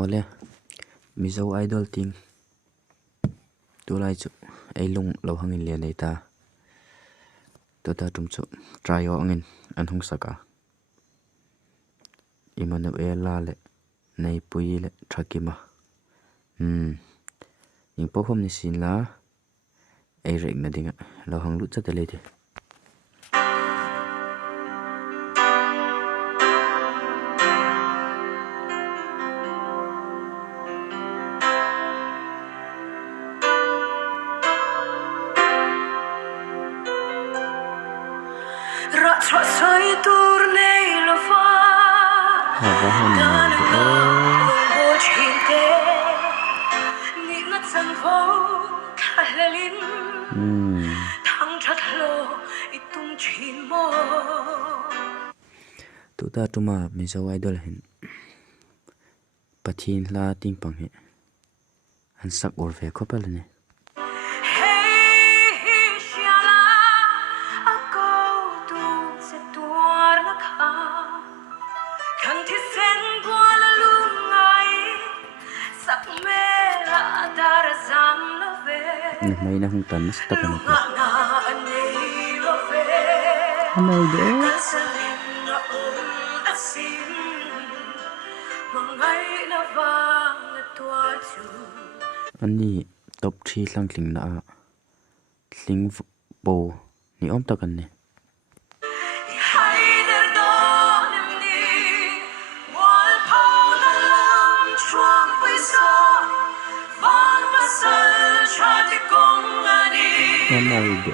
Ole mizo idol ting tu lai chu ai lung lo hangin lian nei ta to ta tum chu try o angin an hung saka imanu e la le nei pui le thakima ing po khom ni sin la ai rek na dinga lo hang lu cha te le ti tu ta tuma mizo idol hin pathin la ting pang he han sak or ve khopal ne mai na hung tan sta kan ka anai de ani top 3 hlang tling na tling bo ni om takan ne anai de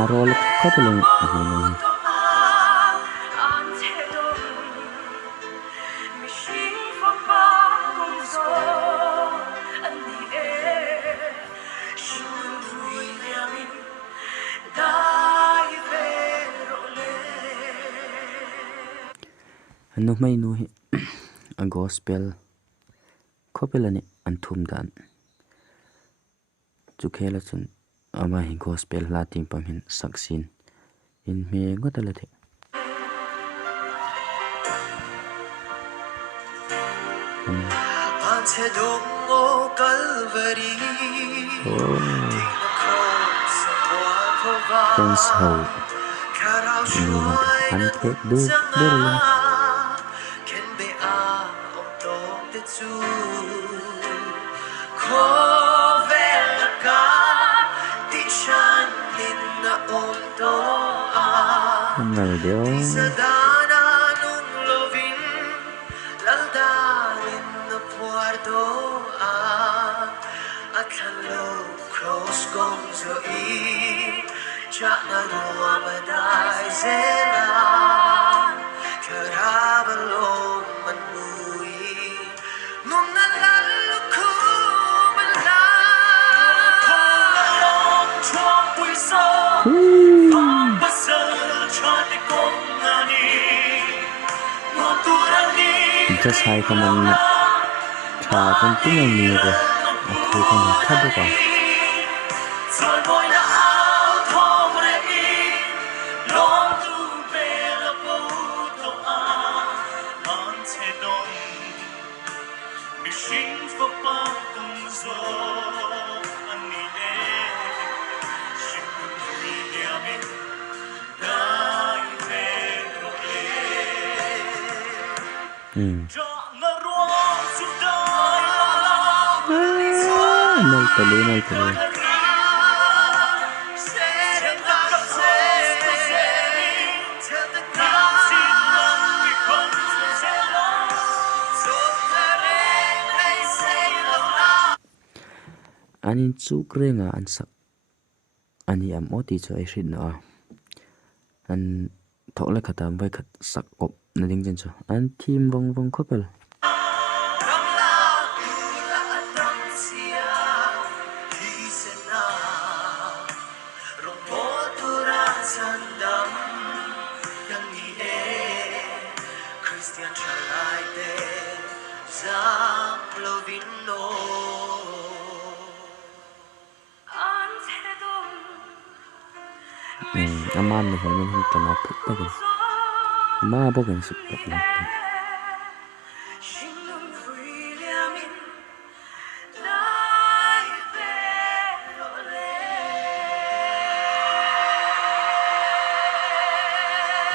Arol kapeleng ahun anu mai nu hi a gospel khopelani anthum dan chu khela chun ama hi gospel la ting pang hin saksin in me ngotala the ante dongo calvary thanks how you want to do can be a to the two ngal deo sadana nung lovin laldarin na puerto at hello cross gong zo I chana ruwa maday zela karabalo manui nung nalaluko mala kulong chuang puiso just hai ka man tha kan tin ni ko thu kan thad ko Nai tali anin chukrenga ansak ani am oti cho ai hrin na an thokla khatam vai khat sak kop na ding chen cho an thim vong khopel Christian Chalai de Zam Lovino Aman này mình không cho nó phức tạp kìa. Mà bố gần sụp tập lắm. 心能飞了明，来飞落泪。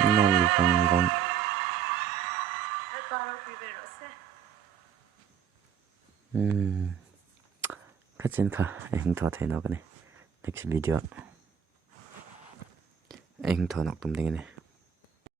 Ngon vòng vòng. Katsin ka. Anh thọ thấy nó cái này. Next video. Anh thọ nọc tùm tiếng này.